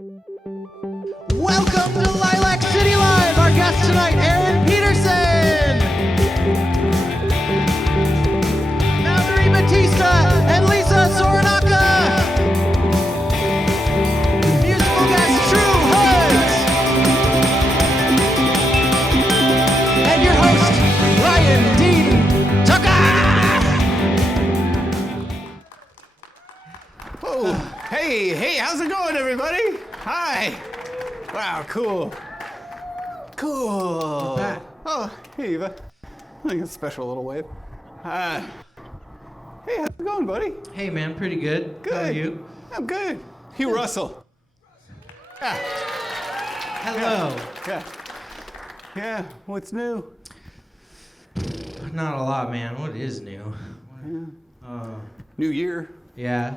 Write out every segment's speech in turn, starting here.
Welcome to Lilac City Live. Our guest tonight, Aaron Peterson, Mallory Batista, and Lisa Soranaka. Musical guest, True Hoods. And your host, Ryan Dean Tucker. Oh, hey, how's it going, everybody? Hi. Wow, cool. Oh, hey, Eva. I think it's a special little wave. Hey, how's it going, buddy? Hey, man, pretty good. Good. How are you? I'm good. Hugh Russell. Yeah. Hello. Yeah, what's new? Not a lot, man. What is new? New year. Yeah.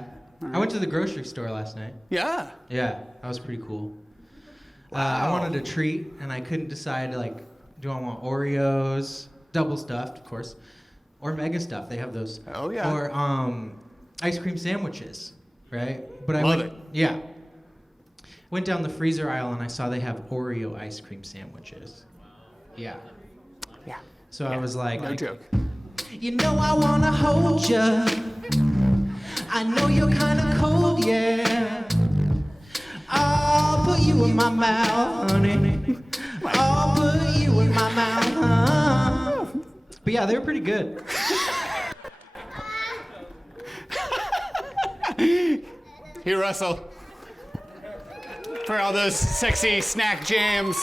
I went to the grocery store last night. Yeah. Yeah, that was pretty cool. I Wow. wanted a treat, and I couldn't decide, like, do I want Oreos, double stuffed, of course, or mega stuffed. They have those. Oh, yeah. Or ice cream sandwiches, right? But I Love went, it. Yeah. Went down the freezer aisle, and I saw they have Oreo ice cream sandwiches. Yeah. Yeah. So I was like, No joke. you know I wanna hold ya. I know you're kinda cold, yeah. I'll put you in my mouth, honey. I'll put you in my mouth, huh? But yeah, they were pretty good. Hugh Russell. For all those sexy snack jams.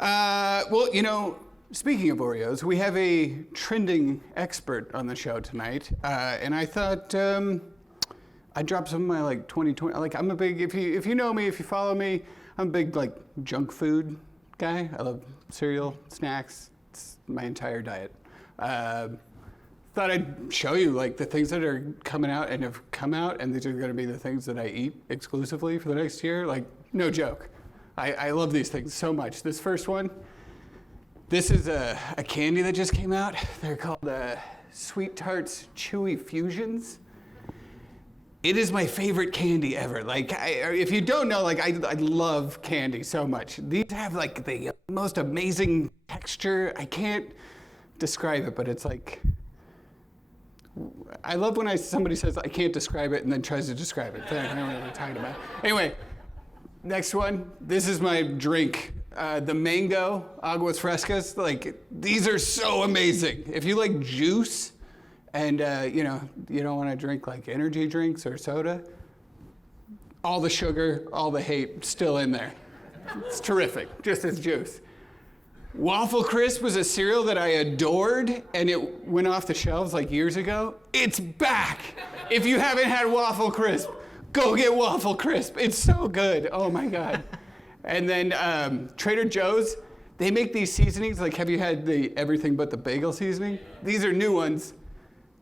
Well, you know, speaking of Oreos, we have a trending expert on the show tonight, and I thought I'd drop some of my like 2020. Like I'm a big, if you know me, if you follow me, I'm a big like junk food guy. I love cereal, snacks. It's my entire diet. Thought I'd show you like the things that are coming out and have come out, and these are going to be the things that I eat exclusively for the next year. Like no joke. I love these things so much. This first one. This is a candy that just came out. They're called Sweet Tarts Chewy Fusions. It is my favorite candy ever. Like, if you don't know, like, I love candy so much. These have like the most amazing texture. I can't describe it, but it's like, I love when somebody says I can't describe it and then tries to describe it. I don't know what I'm talking about. Anyway, next one. This is my drink. The mango aguas frescas, like these are so amazing. If you like juice and you know, you don't want to drink like energy drinks or soda, all the sugar, all the hate still in there. It's terrific, just as juice. Waffle Crisp was a cereal that I adored, and it went off the shelves like years ago. It's back. If you haven't had Waffle Crisp, go get Waffle Crisp. It's so good. Oh my God. And then Trader Joe's, they make these seasonings. Like, have you had the everything but the bagel seasoning? These are new ones.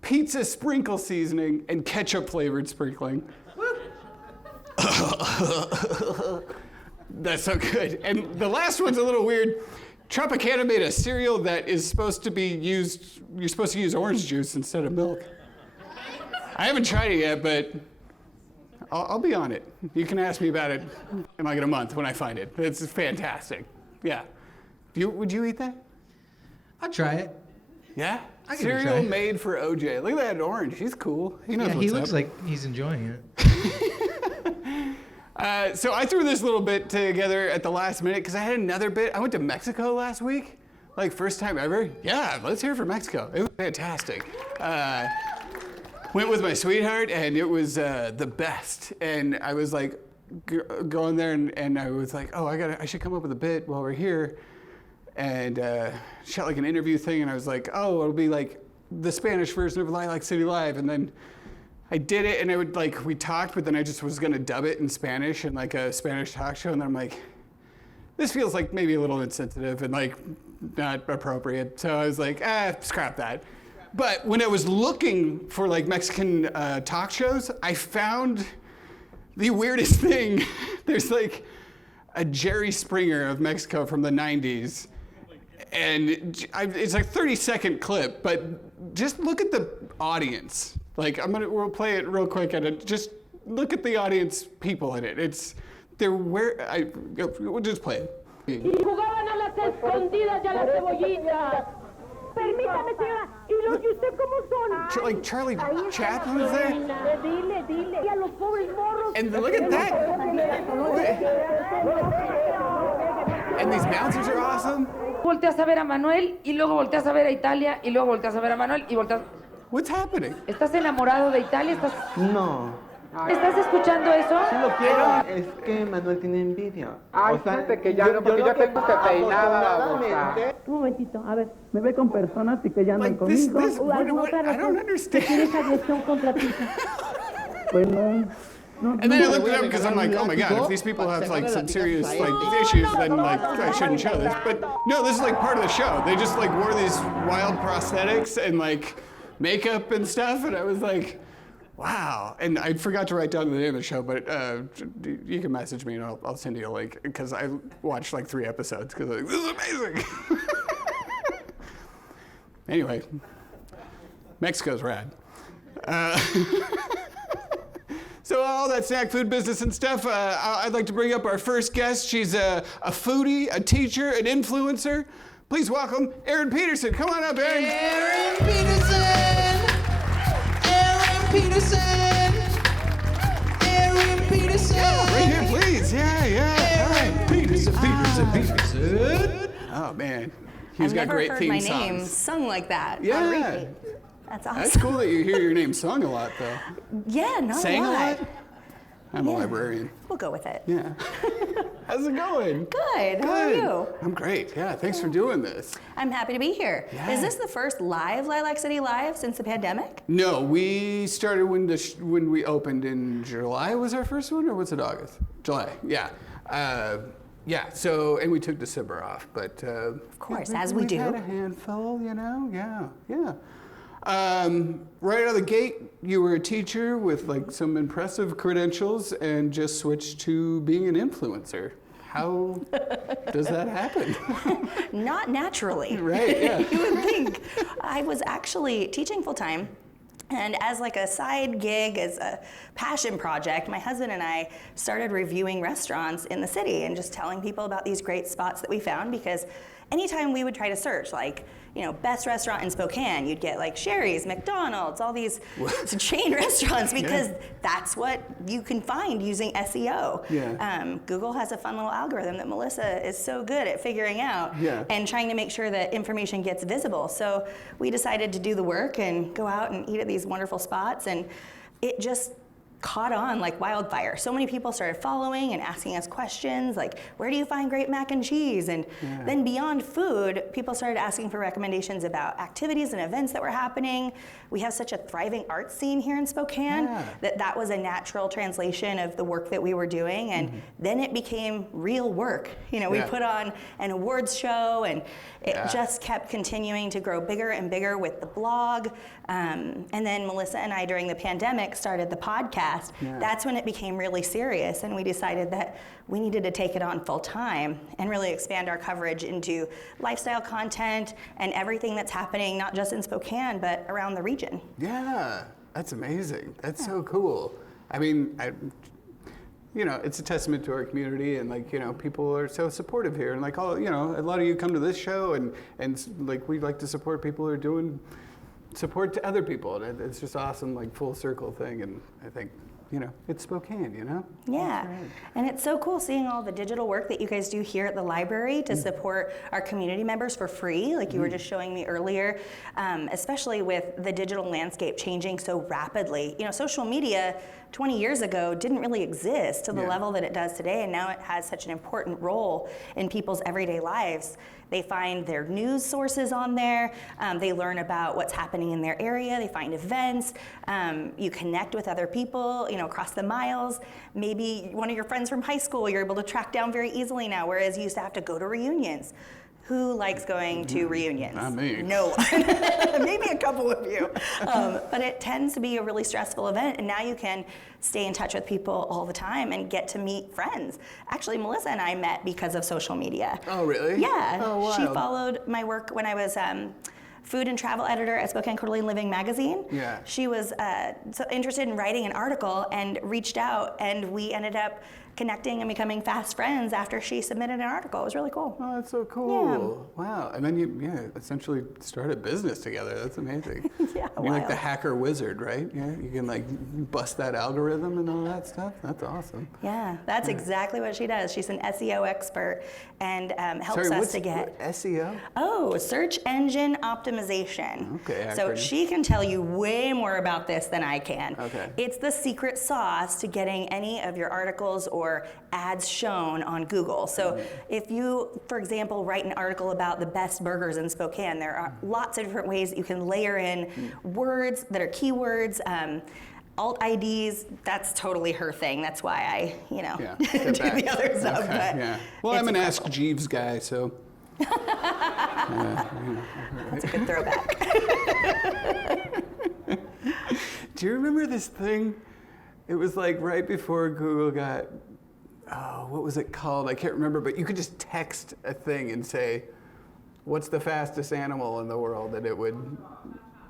Pizza sprinkle seasoning and ketchup flavored sprinkling. That's so good. And the last one's a little weird. Tropicana made a cereal that is supposed to be used, you're supposed to use orange juice instead of milk. I haven't tried it yet, but I'll be on it. You can ask me about it in like a month when I find it. It's fantastic. Yeah. Would you eat that? I'll try it. Yeah? I give it a Cereal try. made for OJ. Look at that orange. He's cool. He knows Yeah, what's he looks up. like he's enjoying it. So I threw this little bit together at the last minute because I had another bit. I went to Mexico last week. Like first time ever. Yeah, let's hear it for Mexico. It was fantastic. Went with my sweetheart, and it was the best. And I was like, going there, and I was like, oh, I should come up with a bit while we're here. And shot like an interview thing, and I was like, oh, it'll be like the Spanish version of Lilac City Live. And then I did it, and we talked, but then I just was gonna dub it in Spanish in like a Spanish talk show, and then I'm like, this feels like maybe a little insensitive and like not appropriate. So I was like, scrap that. But when I was looking for like Mexican talk shows, I found the weirdest thing. There's like a Jerry Springer of Mexico from the 90s. And it's like a 30-second clip, but just look at the audience Like we'll play it real quick and just look at the audience people in it. We'll just play it. Y jugaban a las escondidas y a las cebollitas. Permítame, señora. ¿Y los y usted cómo son? Like Charlie Chaplin was there. Dile. Y a los pobres morros. And look at that. And these bouncers are awesome. Volteas a ver a Manuel y luego volteas a ver a Italia y luego volteas a ver a Manuel y volteas... What's happening? ¿Estás enamorado de Italia? No. ¿Estás escuchando eso? Sí lo quiero. Es que Manuel tiene envidia. Ay, fíjate que ya no, porque yo tengo que peinada. Un momentito, a ver, me ve con personas y que ya andan conmigo. I don't understand. ¿Tienes agresión contra ti? Pues no. And then I looked it up because I'm like, oh my god, if these people have like some serious like issues, then like I shouldn't show this. But no, this is like part of the show. They just like wore these wild prosthetics and like makeup and stuff, and I was like, wow. And I forgot to write down the name of the show, but you can message me and I'll send you a link because I watched like 3 episodes because like, this is amazing. Anyway, Mexico's rad. So all that snack food business and stuff, I'd like to bring up our first guest. She's a foodie, a teacher, an influencer. Please welcome Erin Peterson. Come on up, Erin. Erin Peterson. Right here, please. Yeah. All right. Peterson. Oh, man. He's got great theme songs. I've never heard my name sung like that. Yeah. On repeat. That's awesome. That's cool that you hear your name sung a lot, though. Yeah, not Sang a lot. I'm a librarian. We'll go with it. Yeah. How's it going? Good. How are you? I'm great. Yeah, thanks for doing this. I'm happy to be here. Yeah. Is this the first live Lilac City Live since the pandemic? No, we started when we opened in July. Was our first one, or was it August? July. Yeah. So, and we took December off, but of course, as we do. We had a handful, you know. Yeah. Right out of the gate, you were a teacher with like some impressive credentials and just switched to being an influencer. How does that happen? Not naturally. Right, yeah. You would think. I was actually teaching full time. And as like a side gig, as a passion project, my husband and I started reviewing restaurants in the city and just telling people about these great spots that we found, because anytime we would try to search, like, best restaurant in Spokane, you'd get like Sherry's, McDonald's, all these chain restaurants, because that's what you can find using SEO. Yeah. Google has a fun little algorithm that Melissa is so good at figuring out and trying to make sure that information gets visible. So we decided to do the work and go out and eat at these wonderful spots, and it just caught on like wildfire. So many people started following and asking us questions like, where do you find great mac and cheese? And then beyond food, people started asking for recommendations about activities and events that were happening. We have such a thriving art scene here in Spokane that was a natural translation of the work that we were doing. And then it became real work. We put on an awards show, and it just kept continuing to grow bigger and bigger with the blog. And then Melissa and I, during the pandemic, started the podcast. That's when it became really serious, and we decided that we needed to take it on full time and really expand our coverage into lifestyle content and everything that's happening, not just in Spokane, but around the region. Yeah, that's amazing. That's so cool. I mean, it's a testament to our community, and people are so supportive here, and a lot of you come to this show, and we like to support people who are doing support to other people, and it's just awesome, full circle thing. And I think it's Spokane, Yeah, and it's so cool seeing all the digital work that you guys do here at the library to support our community members for free, like you were just showing me earlier, especially with the digital landscape changing so rapidly. Social media 20 years ago didn't really exist to the level that it does today, and now it has such an important role in people's everyday lives. They find their news sources on there, they learn about what's happening in their area, they find events, you connect with other people, across the miles. Maybe one of your friends from high school you're able to track down very easily now, whereas you used to have to go to reunions. Who likes going to reunions? Not me. No one. Maybe a couple of you. But it tends to be a really stressful event, and now you can stay in touch with people all the time and get to meet friends. Actually, Melissa and I met because of social media. Oh, really? Yeah. Oh, wild. She followed my work when I was food and travel editor at Spokane Quarterly Living magazine. Yeah. She was so interested in writing an article and reached out, and we ended up connecting and becoming fast friends after she submitted an article. It was really cool. Oh, that's so cool. Wow. And then you essentially started business together. That's amazing. Yeah, You're like wild. the hacker wizard, right? Yeah. You can like bust that algorithm and all that stuff. That's awesome. Yeah, that's exactly what she does. She's an SEO expert and helps us to get SEO? search engine optimization. Okay, So acronym. she can tell you way more about this than I can. Okay. It's the secret sauce to getting any of your articles or ads shown on Google. So if you, for example, write an article about the best burgers in Spokane, there are lots of different ways that you can layer in words that are keywords. Alt IDs, that's totally her thing. That's why I, do Step back. the other stuff. Okay, But yeah. Well, it's I'm an incredible. Ask Jeeves guy, so. That's a good throwback. Do you remember this thing? It was like right before Google got, what was it called? I can't remember, but you could just text a thing and say, what's the fastest animal in the world? And it would,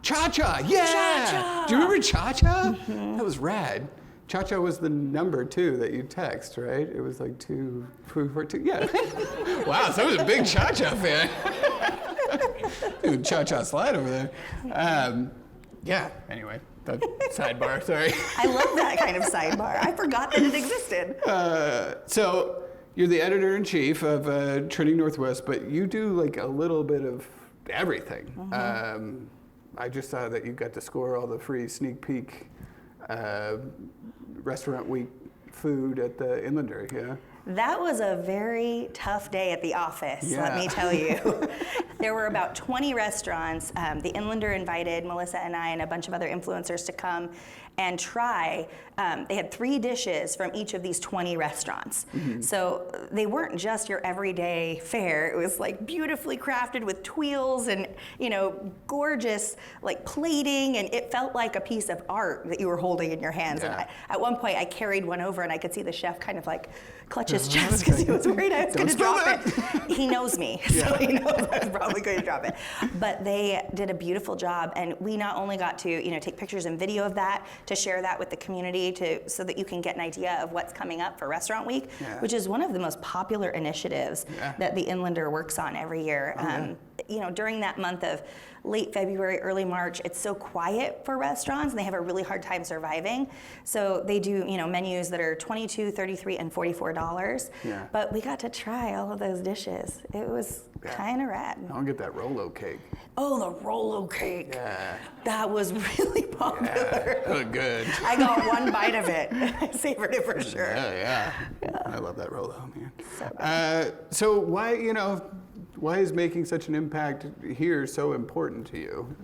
Cha-Cha, yeah! Cha-Cha! Do you remember Cha-Cha? That was rad. Cha-Cha was the number 2 that you text, right? It was like 242, yeah. Wow, so I was a big Cha-Cha fan. Dude, Cha-Cha slide over there. Yeah, anyway, that sidebar, sorry. I love that kind of sidebar. I forgot that it existed. So you're the editor-in-chief of Trending Northwest, but you do like a little bit of everything. I just saw that you got to score all the free sneak peek restaurant week food at the Inlander, yeah? That was a very tough day at the office, let me tell you. There were about 20 restaurants. The Inlander invited Melissa and I and a bunch of other influencers to come and try. They had 3 dishes from each of these 20 restaurants. So they weren't just your everyday fare. It was like beautifully crafted with twills and gorgeous like plating, and it felt like a piece of art that you were holding in your hands. Yeah. And at one point I carried one over and I could see the chef kind of like clutch his chest because he was worried I was going to drop it. He knows me, so he knows I was probably going to drop it. But they did a beautiful job, and we not only got to take pictures and video of that, to share that with the community so that you can get an idea of what's coming up for Restaurant Week, which is one of the most popular initiatives that the Inlander works on every year. During that month of late February, early March, it's so quiet for restaurants and they have a really hard time surviving. So they do, menus that are $22, $33, and $44. Yeah. But we got to try all of those dishes. It was kind of rad. I'll get that Rolo cake. Oh, the Rolo cake. Yeah. That was really popular. Oh, good. I got one bite of it. I savored it for sure. Yeah. I love that Rolo, man. So why is making such an impact here so important to you?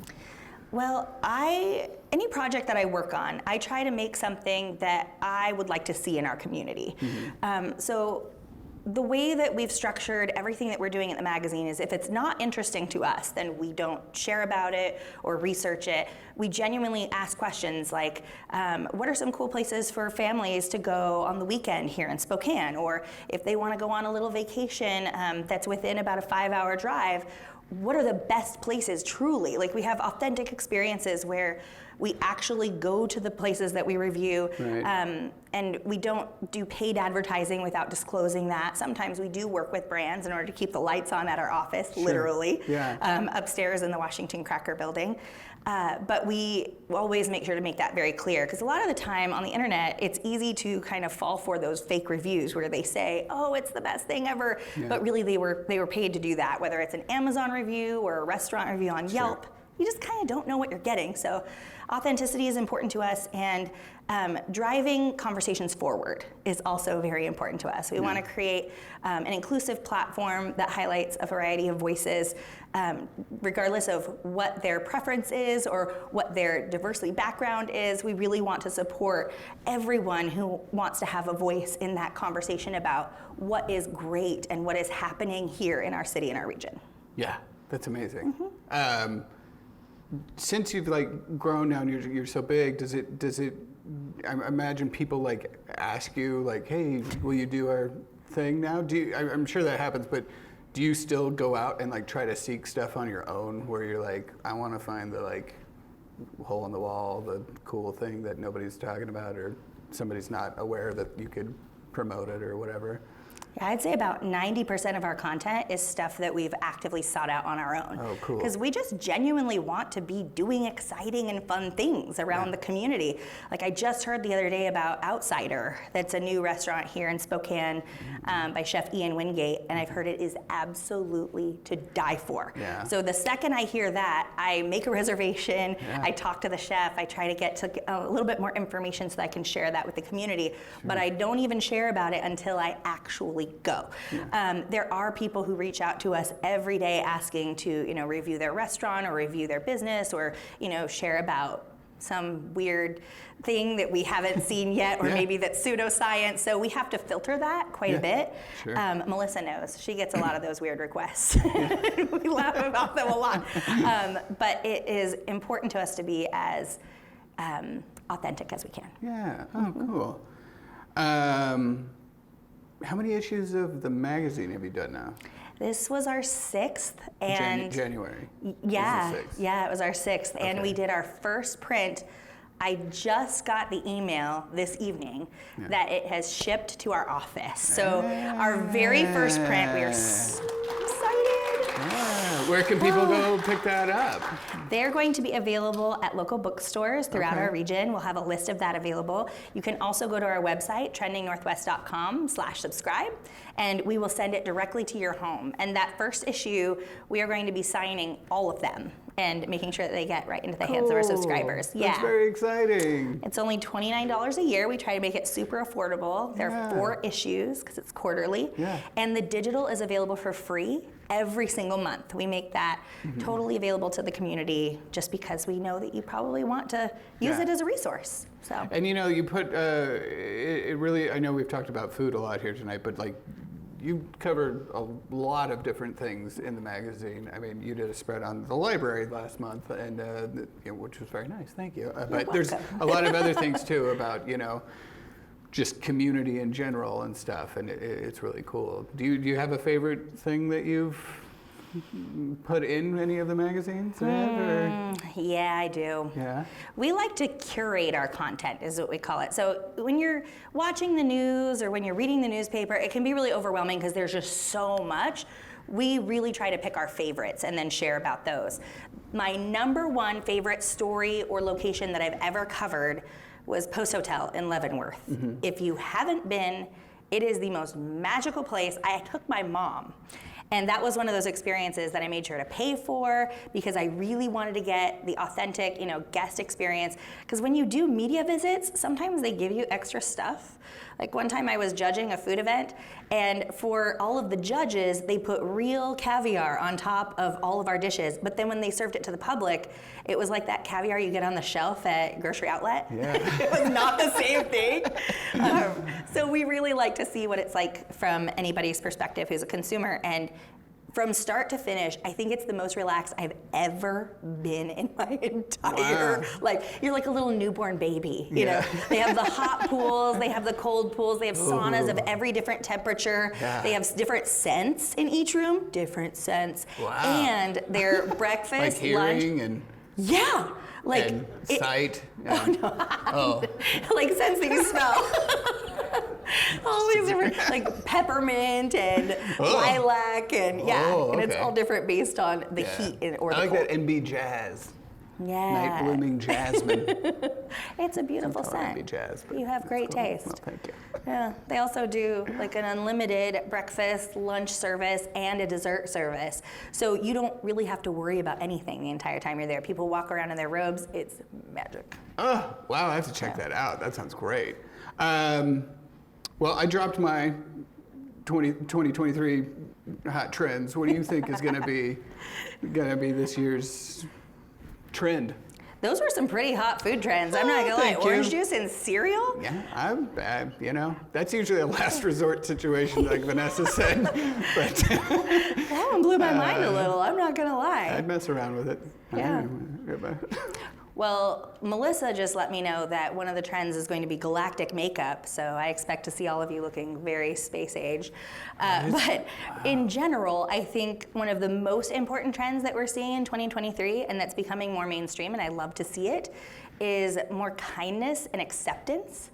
Well, any project that I work on, I try to make something that I would like to see in our community. So the way that we've structured everything that we're doing at the magazine is if it's not interesting to us, then we don't share about it or research it. We genuinely ask questions like, what are some cool places for families to go on the weekend here in Spokane? Or if they want to go on a little vacation that's within about a 5-hour drive, what are the best places truly? Like, we have authentic experiences where we actually go to the places that we review, Right. and we don't do paid advertising without disclosing that. Sometimes we do work with brands in order to keep the lights on at our office, literally, upstairs in the Washington Cracker Building. But we always make sure to make that very clear, because a lot of the time on the internet, it's easy to kind of fall for those fake reviews where they say, oh, it's the best thing ever, but really they were paid to do that, whether it's an Amazon review or a restaurant review on Yelp. You just kind of don't know what you're getting. So authenticity is important to us, and driving conversations forward is also very important to us. We want to create an inclusive platform that highlights a variety of voices, regardless of what their preference is or what their diversity background is. We really want to support everyone who wants to have a voice in that conversation about what is great and what is happening here in our city and our region. Yeah, that's amazing. Since you've grown now and you're so big, does it? I imagine people ask you hey, will you do our thing now? I'm sure that happens, but do you still go out and like try to seek stuff on your own where you're like, I want to find the like hole in the wall, the cool thing that nobody's talking about or somebody's not aware that you could promote it or whatever? Yeah, I'd say about 90% of our content is stuff that we've actively sought out on our own. Oh, cool. Because we just genuinely want to be doing exciting and fun things around the community. Like I just heard the other day about Outsider. That's a new restaurant here in Spokane by Chef Ian Wingate, and I've heard it is absolutely to die for. Yeah. So the second I hear that, I make a reservation, I talk to the chef, I try to get to a little bit more information so that I can share that with the community, but I don't even share about it until I actually go. There are people who reach out to us every day asking to, review their restaurant or review their business or, share about some weird thing that we haven't seen yet or maybe that's pseudoscience. So we have to filter that quite a bit. Sure. Melissa knows. She gets a lot of those weird requests. We laugh about them a lot. But it is important to us to be as authentic as we can. Yeah. Oh, cool. How many issues of the magazine have you done now? This was our 6th, and January. Yeah, Was the 6th. yeah, it was our 6th, and we did our first print. I just got the email this evening that it has shipped to our office. So our very first print, we are so excited. Where can people go pick that up? They're going to be available at local bookstores throughout our region. We'll have a list of that available. You can also go to our website, trendingnorthwest.com/subscribe, and we will send it directly to your home. And that first issue, we are going to be signing all of them and making sure that they get right into the hands of our subscribers. That's very exciting. It's only $29 a year. We try to make it super affordable. There are 4 issues because it's quarterly. And the digital is available for free every single month. We make that totally available to the community just because we know that you probably want to use it as a resource. So. And you put, it really, I know we've talked about food a lot here tonight, but like you covered a lot of different things in the magazine. I mean, you did a spread on the library last month, and which was very nice. Thank you. But there's a lot of other things too about just community in general and stuff, and it's really cool. Do you have a favorite thing that you've put in any of the magazines? Yeah, I do. Yeah. We like to curate our content, is what we call it. So when you're watching the news or when you're reading the newspaper, it can be really overwhelming because there's just so much. We really try to pick our favorites and then share about those. My #1 favorite story or location that I've ever covered was Post Hotel in Leavenworth. If you haven't been, it is the most magical place. I took my mom. And that was one of those experiences that I made sure to pay for because I really wanted to get the authentic, guest experience. Because when you do media visits, sometimes they give you extra stuff. Like one time I was judging a food event, and for all of the judges, they put real caviar on top of all of our dishes. But then when they served it to the public, it was like that caviar you get on the shelf at grocery outlet. Yeah. It was not the same thing. So we really like to see what it's like from anybody's perspective who's a consumer. And from start to finish, I think it's the most relaxed I've ever been in my entire life. You're like a little newborn baby, you know? They have the hot pools, they have the cold pools, they have saunas of every different temperature. They have different scents in each room, different scents. And their breakfast, like hearing lunch. And like and sight. And, like sense that you smell. All these different, like peppermint and lilac, and and it's all different based on the heat or the I like cold. that NB Jazz. Yeah. Night blooming jasmine. It's a beautiful scent. NB Jazz, but You have great taste. Well, thank you. Yeah, they also do like an unlimited breakfast, lunch service, and a dessert service. So you don't really have to worry about anything the entire time you're there. People walk around in their robes. It's magic. Oh, wow, I have to check that out. That sounds great. Well, I dropped my 2023 hot trends. What do you think is going to be this year's trend? Those were some pretty hot food trends. I'm not gonna lie. Thank you. Orange juice and cereal? Yeah, I'm that's usually a last resort situation, like Vanessa said. But That one blew my mind a little. I'm not gonna lie. I'd mess around with it. Yeah. Well, Melissa just let me know that one of the trends is going to be galactic makeup, so I expect to see all of you looking very space age. But in general, I think one of the most important trends that we're seeing in 2023, and that's becoming more mainstream, and I love to see it, is more kindness and acceptance.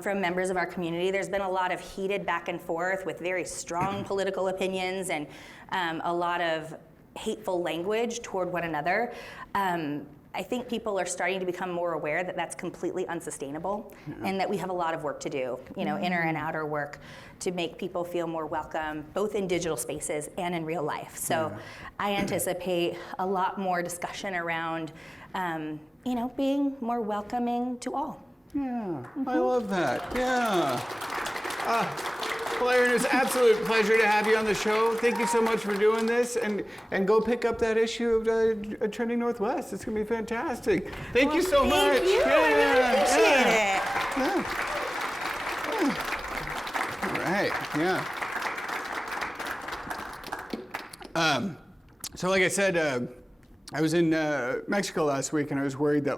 From members of our community. There's been a lot of heated back and forth with very strong political opinions and a lot of hateful language toward one another. I think people are starting to become more aware that that's completely unsustainable and that we have a lot of work to do, inner and outer work to make people feel more welcome, both in digital spaces and in real life. So I anticipate a lot more discussion around, being more welcoming to all. Yeah, I love that. Yeah. Well, Aaron, it's an absolute pleasure to have you on the show. Thank you so much for doing this, and go pick up that issue of Trending Northwest. It's gonna be fantastic. Thank you so much. Thank you. I really appreciate it. All right. Yeah. So, like I said, I was in Mexico last week, and I was worried that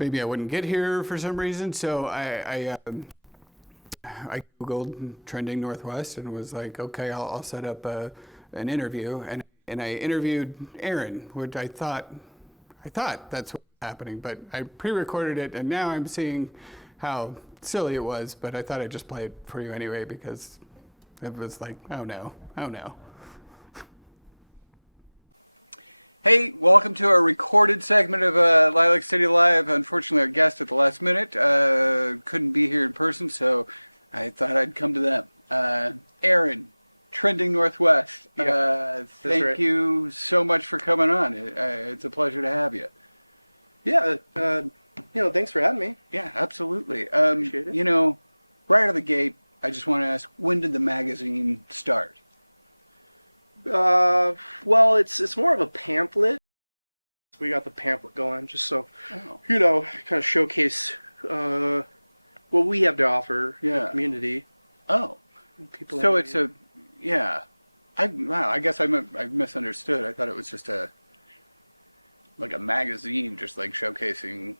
maybe I wouldn't get here for some reason, so I Googled Trending Northwest and was like, okay, I'll set up an interview, and I interviewed Aaron, which I thought that's what was happening, but I pre-recorded it, and now I'm seeing how silly it was, but I thought I'd just play it for you anyway because it was like, oh no. Hey, welcome to our recorded segment of Lilac City Live. Unfortunately, our guest at the last minute couldn't be here in person, so I thought I'd come to them. Aaron, Trending Northwest. Thank you so much for coming on. It's a pleasure to have you. Yeah, thanks for having me. Yeah, absolutely. Appreciate it. Right out of the gate, I just want to ask, when did the magazine start? Well, it's more of a pamphlet. We got the pamphlet going just so, kind of showcase what we have to offer the community. Oh. People. So it's I guess I misunderstood. I thought it was just a magazine, just showcasing,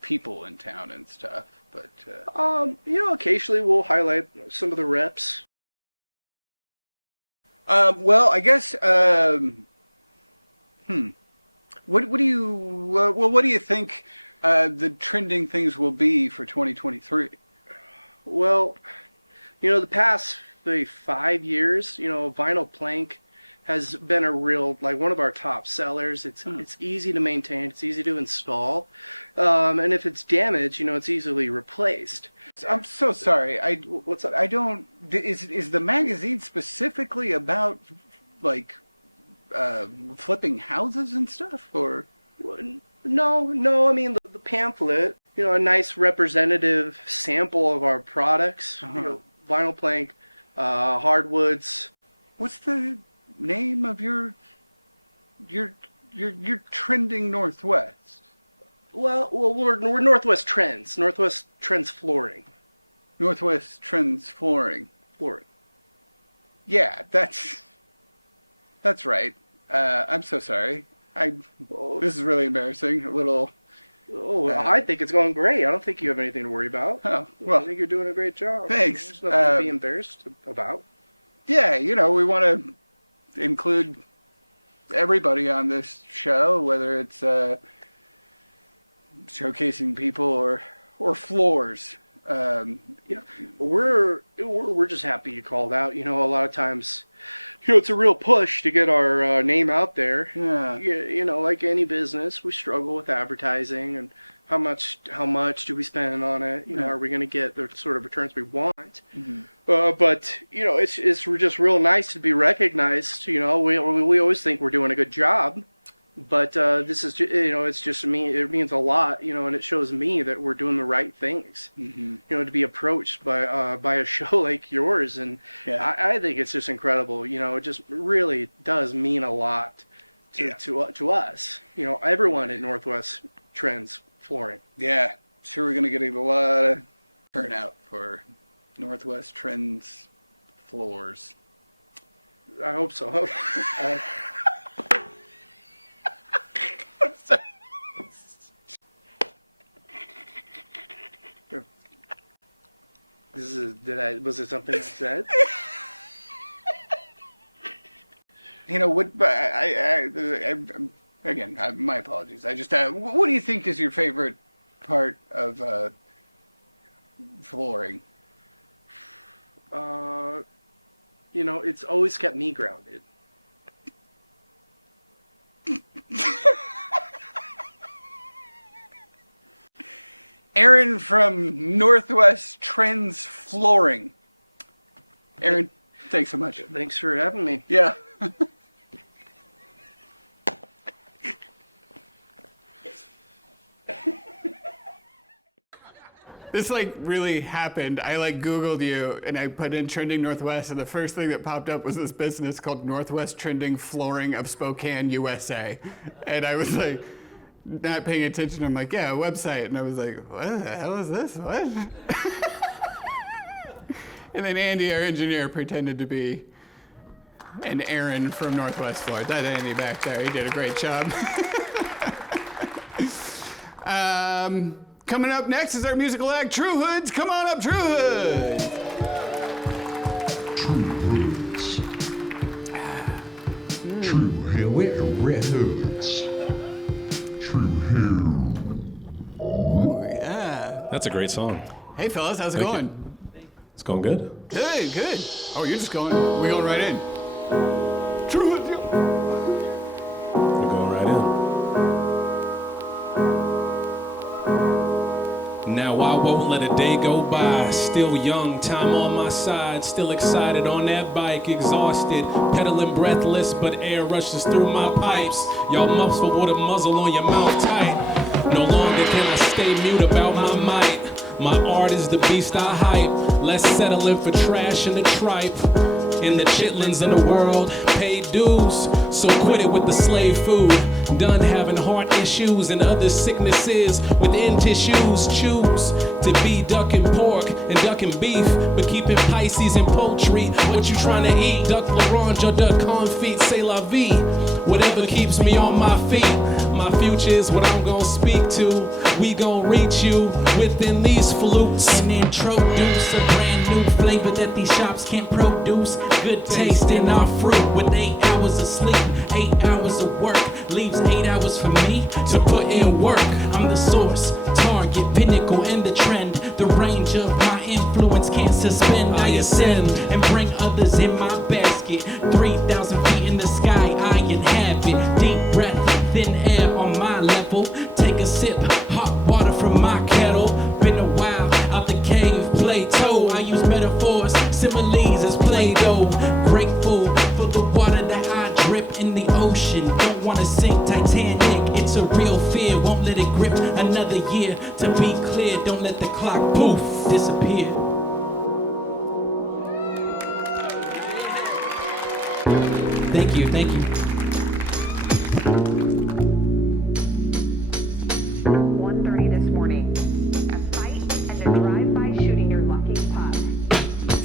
people in town and stuff. But occasionally we'll highlight some of the reps. Well, I guess. What do you think the trending things will be for 2023? Well, the past 5 years, vinyl plank has been a real one of our top sellers. It's easy to maintain, it's easy to install, and if it's damaged, it's easily replaced. I'm so sorry. What's up? I don't. Is the magazine specifically about flipping houses and stuff, or? No. I mean the pamphlet. A nice representative sample of our products. Vinyl plank, hardwoods. What's the name of your Trending Northwest? Well, we're Northwest Trends. Northwest Trends Flooring. Northwest Trends Flooring. Yeah, that's right. I'm so sorry. This is really embarrassing. A little. I think it's going great. I don't think you have anything to worry about. Oh, well. I think you're doing a great job. Thanks. There's nothing to be embarrassed about. Yeah, we want to include everybody on this show, whether it's showcasing people or floors. We're just happy you called out. A lot of times, it's a real push to get our name out there. Yeah. Like any business, we struggle with advertising and how much do we spend on it? Are we going to get the sort of returns we want? Mm-hmm. But it's just real nice to be recognized. We always think we're doing a good job. But this is, it's just me. It means a lot, and it shows me that we're doing the right things. Mm-hmm. To be approached by a show like yours, and I think it's just incredible. It just really does mean a lot to us. Everyone at Northwest Trends Flooring. Yeah, sure. We're gonna get a lot of turnout for Northwest Trends floors. I hope so. Was it something I said? You know what? Again, my apologies. I just, what do you think is your favorite part of flooring? It's always kept me grounded. Aaron from Northwest Trends Flooring. Aaron, thanks so much. Thanks for having me. Yeah. This really happened. I Googled you and I put in trending Northwest, and the first thing that popped up was this business called Northwest Trending Flooring of Spokane, USA. And I was not paying attention. I'm yeah, a website. And I was what the hell is this? What? And then Andy, our engineer, pretended to be an Aaron from Northwest Florida. That Andy back there, he did a great job. Coming up next is our musical act, True Hoods. Come on up, True Hoods. True Hoods. True Hoods. We're red hoods. True Hoods. Oh, yeah. That's a great song. Hey, fellas, how's it going? It's going good. Hey, good. Oh, you're just going. We're going right in. True Hoods. We're going right in. Now I won't let a day go by. Still young, time on my side. Still excited on that bike, exhausted. Pedaling breathless, but air rushes through my pipes. Y'all muffled with a muzzle on your mouth tight. No longer can I stay mute about my might. My art is the beast I hype. Let's settle in for trash and the tripe. In the chitlins in the world, paid dues. So quit it with the slave food. Done having heart issues and other sicknesses within tissues. Choose to be ducking pork and ducking beef, but keeping Pisces and poultry. What you trying to eat? Duck l'orange or duck confit, c'est la vie. Whatever keeps me on my feet. My future is what I'm gonna speak to. We gon' reach you within these flutes. And introduce a brand new flavor that these shops can't produce. Good taste in our fruit with 8 hours of sleep, 8 hours of work. Leaves 8 hours for me to put in work. I'm the source, target, pinnacle, and the trend. The range of my influence can't suspend. I ascend and bring others in my basket. 3,000 feet in the sky, I inhabit. Deep breath, thin air on my level. Take a sip, hot water from my kettle. Been a while out the cave, Plato. I use metaphors, similes as Play-Doh. Grateful for the water that I drip in the ocean. Don't wanna sink Titanic, it's a real fear. Won't let it grip another year. To be clear, don't let the clock poof disappear. Thank you, thank you.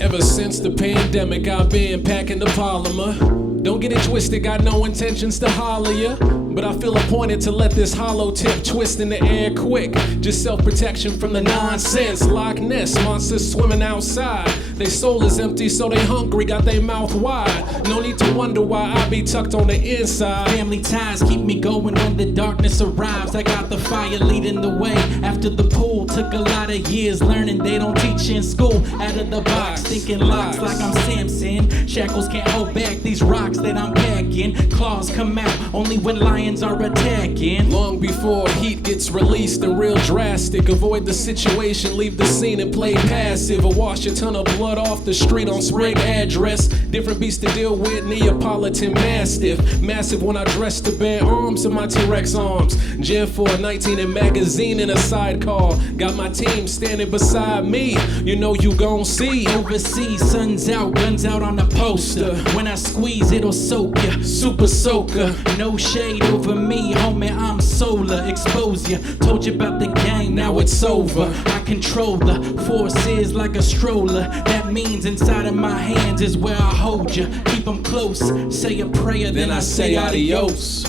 Ever since the pandemic, I've been packing the polymer. Don't get it twisted, got no intentions to holler ya. But I feel appointed to let this hollow tip twist in the air quick. Just self-protection from the nonsense. Loch Ness, monsters swimming outside. Their soul is empty, so they hungry, got their mouth wide. No need to wonder why I be tucked on the inside. Family ties keep me going when the darkness arrives. I got the fire leading the way. After the pool, took a lot of years learning they don't teach in school. Out of the box, thinking locks like I'm Samson. Shackles can't hold back these rocks that I'm packing. Claws come out only when lions are attacking. Long before heat gets released and real drastic. Avoid the situation, leave the scene and play passive. Or wash a ton of blood off the street on spring address. Different beast to deal with, Neapolitan Mastiff. Massive when I dress to bear arms in my T-Rex arms. Gen 4, 19 and magazine in a sidecar. Got my team standing beside me. You know you gon' see. Overseas, sun's out, guns out on the poster. When I squeeze, it'll soak ya. Super soaker, no shade over me, homie, I'm solar. Expose ya, told you about the game, now it's over. I control the forces like a stroller. That means inside of my hands is where I hold ya. Keep them close, say a prayer, then I say adios.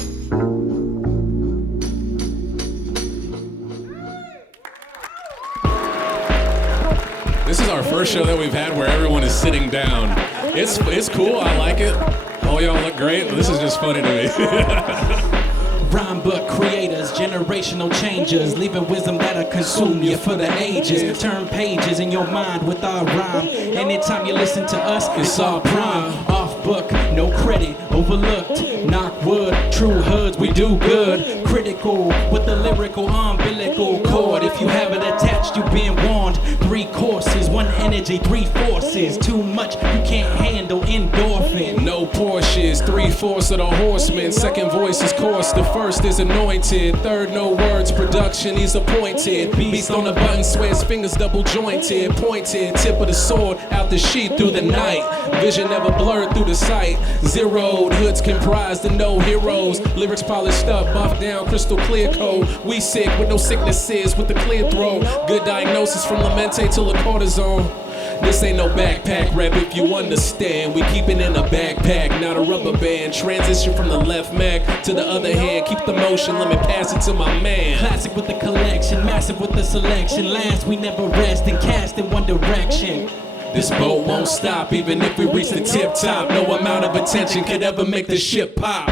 This is our first show that we've had where everyone is sitting down. It's cool. I like it. All y'all look great. This is just funny to me. Rhyme book creators, generational changers, leaving wisdom that'll consume you for the ages. Turn pages in your mind with our rhyme. Anytime you listen to us, it's our prime. Off book, no credit, overlooked. Knock wood, true hoods, we do good. Critical with the lyrical umbilical cord. If you have it attached, you've been warned. 3 courses, 1 energy, 3 forces. Too much, you can't handle endorphin. No Porsches, 3/4 of the horsemen. Second voice is coarse, the first is anointed. Third, no words, production, he's appointed. Beast on the button, swears fingers double jointed. Pointed, tip of the sword, out the sheath through the night. Vision never blurred through the sight. Zeroed, hoods comprised of no heroes. Lyrics polished up, buffed down, crystal clear code. We sick with no sicknesses, with the clear throat. Good diagnosis from Lamente to the cortisone. This ain't no backpack rap if you understand. We keep it in a backpack, not a rubber band. Transition from the left Mac to the other hand. Keep the motion, let me pass it to my man. Classic with the collection, massive with the selection. Last we never rest and cast in one direction. This boat won't stop even if we reach the tip top. No amount of attention could ever make the ship pop.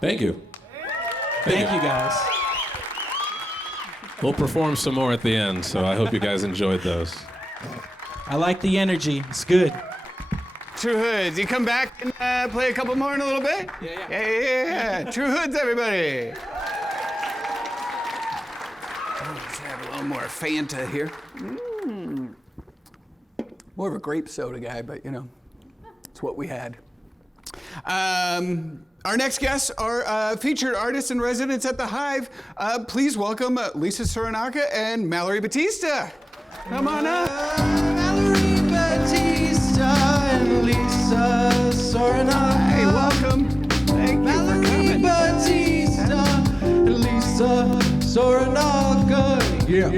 Thank you. Thank you guys. We'll perform some more at the end, so I hope you guys enjoyed those. I like the energy. It's good. True Hoods, you come back and play a couple more in a little bit? Yeah. True Hoods, everybody. Let's have a little more Fanta here. More of a grape soda guy, but you know, it's what we had. Our next guests are featured artists in residence at the Hive. Please welcome Lisa Soranaka and Mallory Batista. Come on up. Mallory Batista and Lisa Soranaka. Hey, welcome. Thank you Mallory for coming. Batista and Lisa Soranaka. Yeah.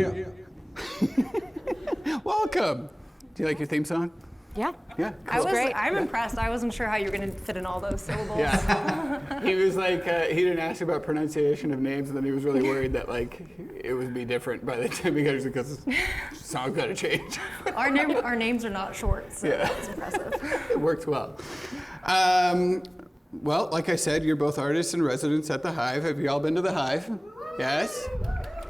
Welcome. Do you like your theme song? Yeah. Yeah. Cool. I'm impressed. I wasn't sure how you were going to fit in all those syllables. Yeah. He was like, he didn't ask about pronunciation of names, and then he was really worried that like it would be different by the time he got it because the song's got to change. Our names are not short, so that's impressive. It worked well. Well, like I said, you're both artists in residence at the Hive. Have you all been to the Hive? Yes?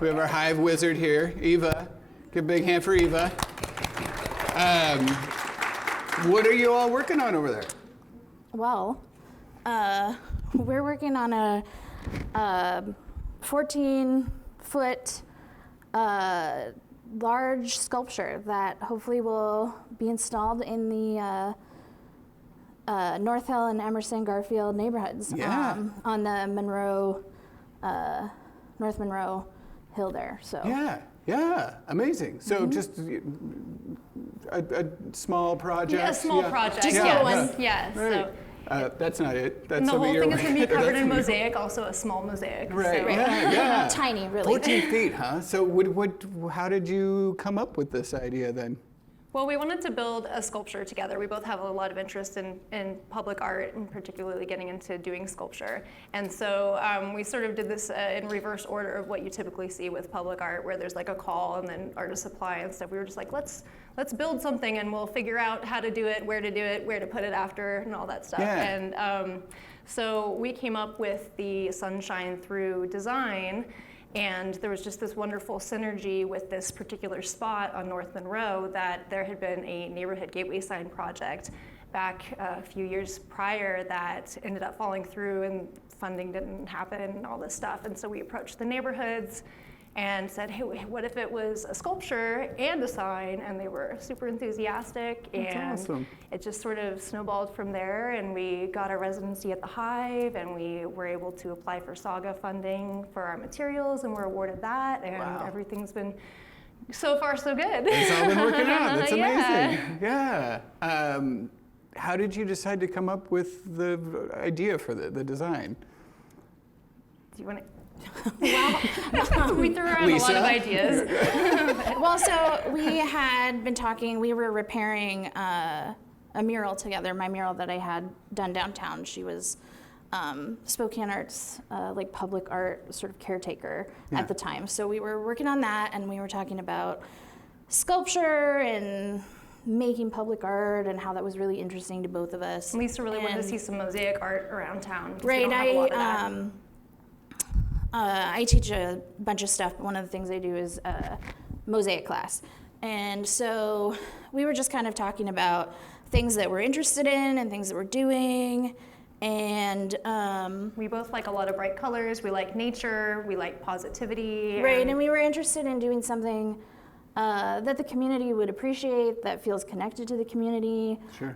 We have our Hive wizard here, Eva. Give a big hand for Eva. What are you all working on over there? Well, we're working on a 14-foot large sculpture that hopefully will be installed in the North Hill and Emerson Garfield neighborhoods on the North Monroe Hill there. So. Yeah, amazing. So just a small project? Yeah, a small project. Just one. Yeah. Right. So. That's not it. That's And the whole thing is going to be covered in that's- mosaic, also a small mosaic. Right. So. Yeah. Tiny, really. 14 feet, huh? So how did you come up with this idea then? Well, we wanted to build a sculpture together. We both have a lot of interest in public art, and particularly getting into doing sculpture. And so we sort of did this in reverse order of what you typically see with public art, where there's like a call and then artist supply and stuff. We were just like, let's build something and we'll figure out how to do it, where to put it after, and all that stuff. Yeah. And so we came up with the Sunshine Through design. And there was just this wonderful synergy with this particular spot on North Monroe that there had been a neighborhood gateway sign project back a few years prior that ended up falling through and funding didn't happen and all this stuff. And so we approached the neighborhoods and said, hey, what if it was a sculpture and a sign? And they were super enthusiastic. That's awesome. It just sort of snowballed from there, and we got our residency at the Hive, and we were able to apply for Saga funding for our materials, and we're awarded that, and everything's been so far so good. It's all been working out. That's amazing. Yeah. How did you decide to come up with the idea for the design? Do you want to? Well, we threw around Lisa? a lot of ideas. Well, so we had been talking, we were repairing a mural together, my mural that I had done downtown. She was Spokane Arts, like public art sort of caretaker at the time. So we were working on that, and we were talking about sculpture and making public art and how that was really interesting to both of us. Lisa really wanted to see some mosaic art around town. Right, I teach a bunch of stuff. One of the things I do is a mosaic class. And so we were just kind of talking about things that we're interested in and things that we're doing. And we both like a lot of bright colors. We like nature. We like positivity. Right, and we were interested in doing something that the community would appreciate, that feels connected to the community. Sure.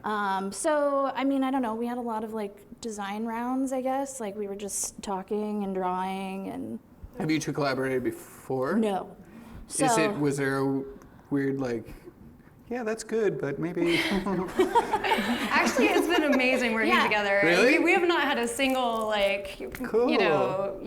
So, I mean, I don't know, we had a lot of like design rounds, I guess. Like we were just talking and drawing and... Have you two collaborated before? No. So, was there a weird like, yeah, that's good, but maybe... Actually, it's been amazing working together. Really? We have not had a single, like, cool. You know,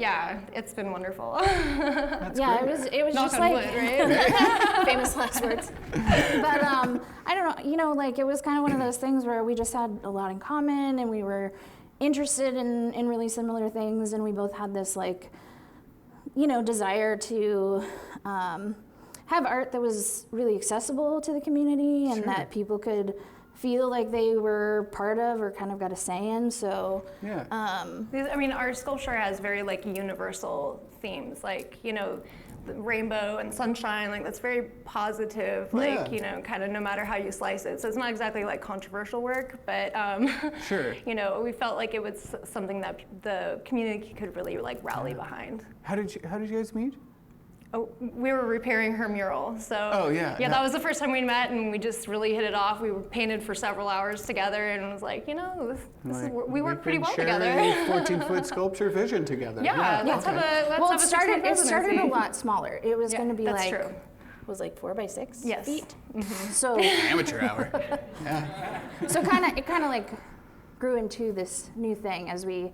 it's been wonderful. That's great. it was Knock just on like, wood, right? famous last words. But I don't know, you know, like it was kind of one of those things where we just had a lot in common and we were interested in really similar things, and we both had this like, you know, desire to have art that was really accessible to the community and that people could feel like they were part of or kind of got a say in. So I mean, our sculpture has very like universal themes, like, you know, the rainbow and sunshine, like that's very positive, like, you know, kind of no matter how you slice it. So it's not exactly like controversial work, but you know, we felt like it was something that the community could really like rally behind. How did you guys meet? Oh, we were repairing her mural, so yeah, that was the first time we met, and we just really hit it off. We were painted for several hours together, and it was like, you know, we work pretty well together. 14-foot sculpture vision together. Let's have a it started a lot smaller. It was going to be that's like true. Was like 4 by 6 yes. feet. Mm-hmm. So amateur hour. So it kind of like grew into this new thing as we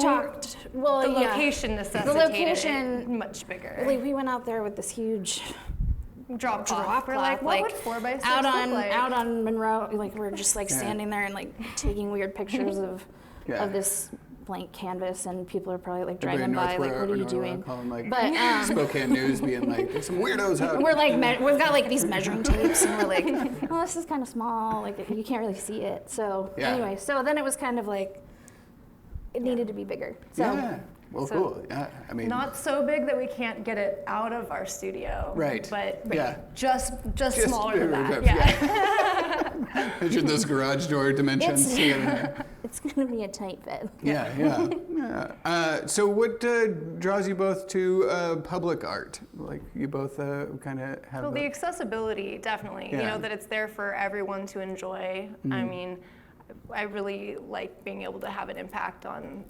talked. Well, the location necessitated it much bigger. Like we went out there with this huge drop cloth. We're like, what would 4 by 6 out look like? on Monroe? Like we're just like standing there and like taking weird pictures of this blank canvas, and people are probably like driving by, like, what are you doing? But Spokane News being like, there's some weirdos out. We're like, we've got like these measuring tapes, and we're like, well, this is kind of small. Like you can't really see it. So anyway, so then it was kind of like. It needed to be bigger. So. Well, cool. Yeah, I mean, not so big that we can't get it out of our studio. Right. But just smaller than that. Imagine those garage door dimensions. It's going to be a tight fit. So what draws you both to public art? Like you both kind of have. Well, the accessibility, definitely. You know, that it's there for everyone to enjoy. Mm-hmm. I mean, I really like being able to have an impact on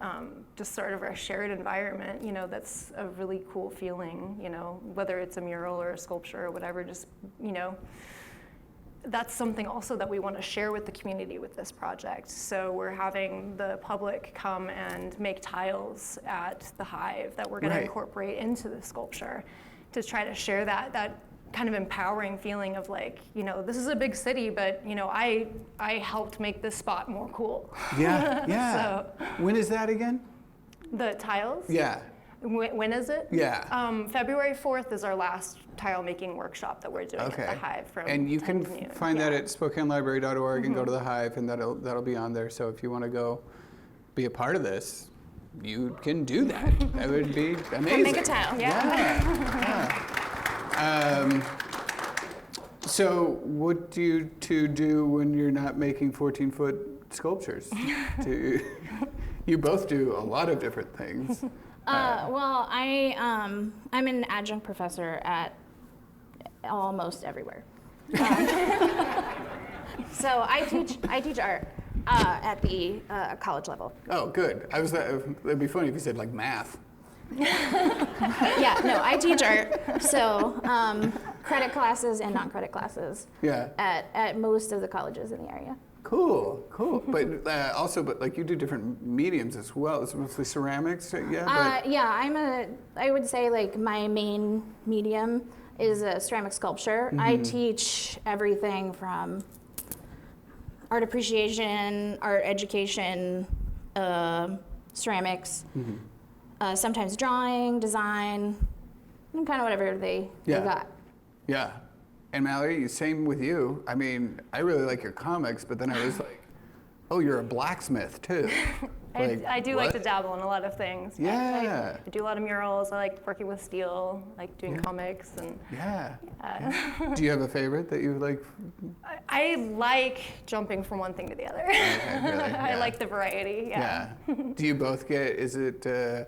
just sort of our shared environment, you know, that's a really cool feeling, you know, whether it's a mural or a sculpture or whatever, just, you know, that's something also that we want to share with the community with this project. So we're having the public come and make tiles at the Hive that we're going to incorporate into the sculpture to try to share that kind of empowering feeling of like, you know, this is a big city, but you know, I helped make this spot more cool. So when is that again? The tiles? Yeah. When is it? Yeah. February 4th is our last tile making workshop that we're doing at the Hive. And you can find that at SpokaneLibrary.org and go to the Hive, and that'll be on there. So if you want to go be a part of this, you can do that. That would be amazing. Make a tile. So what do you two do when you're not making 14-foot sculptures? You both do a lot of different things. Well, I'm an adjunct professor at almost everywhere. So I teach art at the college level. Oh, good. It'd be funny if you said like math. I teach art. So credit classes and non-credit classes. At most of the colleges in the area. Cool. But also like you do different mediums as well. It's mostly ceramics. I would say like my main medium is ceramic sculpture. Mm-hmm. I teach everything from art appreciation, art education, ceramics, sometimes drawing, design, and kind of whatever they got. Yeah. And Mallory, same with you. I mean, I really like your comics, but then I was like, oh, you're a blacksmith too. I do like to dabble in a lot of things. Yeah. I do a lot of murals. I like working with steel, like doing comics and. Yeah. Do you have a favorite that you like? I like jumping from one thing to the other. Okay, really? I like the variety. Yeah. Do you both get? Is it the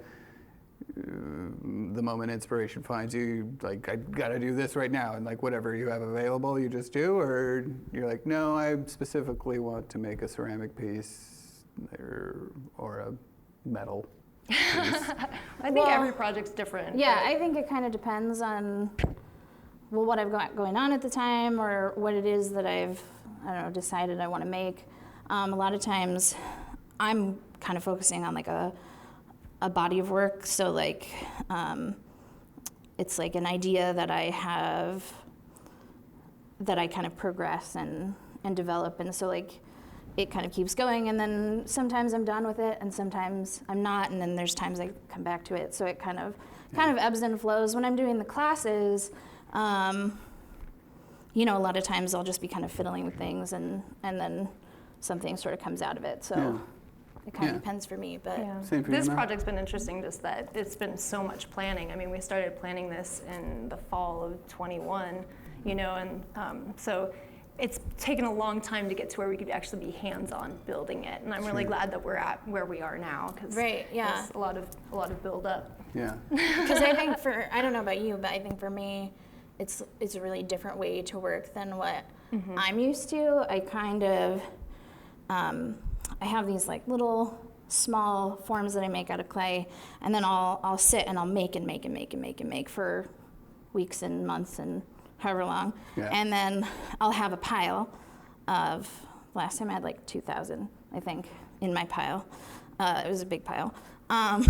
moment inspiration finds you, like, I gotta do this right now, and like whatever you have available, you just do, or you're like, no, I specifically want to make a ceramic piece or a metal piece? I think every project's different. Yeah, I think it kind of depends on what I've got going on at the time, or what it is that I've, I don't know, decided I want to make. A lot of times I'm kind of focusing on like a body of work, so like it's like an idea that I have that I kind of progress and develop, and so like it kind of keeps going, and then sometimes I'm done with it and sometimes I'm not, and then there's times I come back to it, so it kind of ebbs and flows. When I'm doing the classes, you know, a lot of times I'll just be kind of fiddling with things, and then something sort of comes out of it, so it kind of depends for me. But Same for this you, Matt? project's been interesting, just that it's been so much planning. I mean, we started planning this in the fall of 21, you know, and so it's taken a long time to get to where we could actually be hands-on building it, and I'm really glad that we're at where we are now, because there's a lot of build-up. Yeah. Because I think I don't know about you, but I think for me, it's a really different way to work than what I'm used to. I kind of, I have these like little small forms that I make out of clay, and then I'll sit and I'll make and make and make and make and make for weeks and months and however long. Yeah. And then I'll have a pile of, last time I had like 2,000, I think, in my pile. It was a big pile. And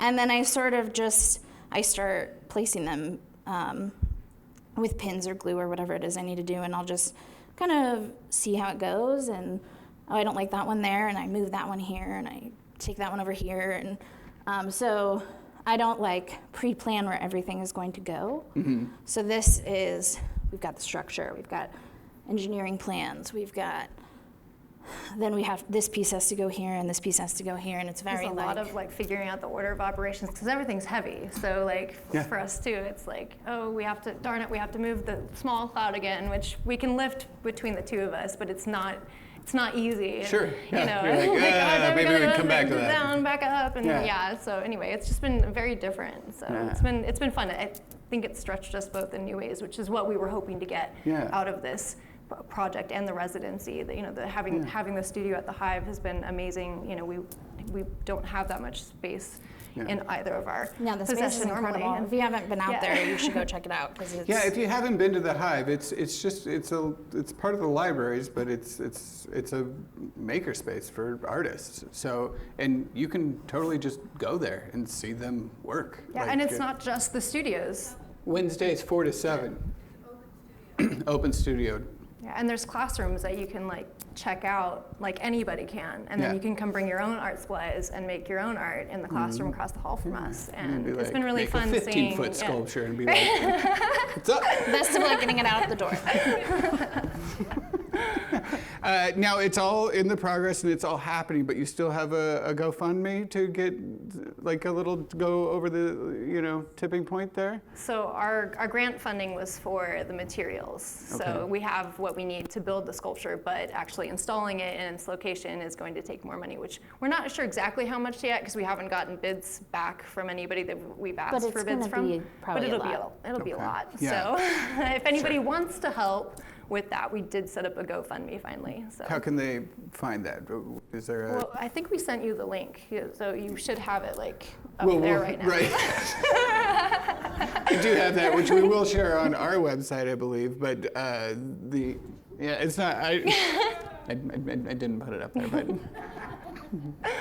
then I sort of I start placing them with pins or glue or whatever it is I need to do, and I'll just kind of see how it goes, and I don't like that one there, and I move that one here, and I take that one over here, and so I don't like pre-plan where everything is going to go. So we've got the structure, we've got engineering plans, then we have, this piece has to go here and this piece has to go here, and it's very There's a lot of like figuring out the order of operations, because everything's heavy. So like for us too, it's like, oh, we have to move the small cloud again, which we can lift between the two of us, but it's not easy. Sure. You know, like, maybe we can come back to that. Down, back up, and so anyway, it's just been very different. So it's been fun. I think it stretched us both in new ways, which is what we were hoping to get out of this project and the residency. Having the studio at the Hive has been amazing. You know, we don't have that much space in either of our the space is incredible. If you haven't been out there, you should go check it out, because it's if you haven't been to the Hive, it's part of the libraries, but it's a makerspace for artists. So, and you can totally just go there and see them work. Yeah, and it's not just the studios. Wednesdays 4 to 7. Open studio. Yeah, and there's classrooms that you can like check out, like anybody can, and then you can come bring your own art supplies and make your own art in the classroom across the hall from us. And it's been really fun seeing. 15-foot sculpture and be like, what's up? Best of luck getting it out the door. Now it's all in the progress and it's all happening, but you still have a GoFundMe to get like a little go over the tipping point there? So our grant funding was for the materials. So we have what we need to build the sculpture, but actually installing it in its location is going to take more money, which we're not sure exactly how much yet, because we haven't gotten bids back from anybody that we've asked for bids from. But it'll be a lot. Yeah. So if anybody wants to help with that, we did set up a GoFundMe finally. So. How can they find that? Is there a... Well, I think we sent you the link, so you should have it like up there right now. Right. I do have that, which we will share on our website, I believe. But it's not. I didn't put it up there, but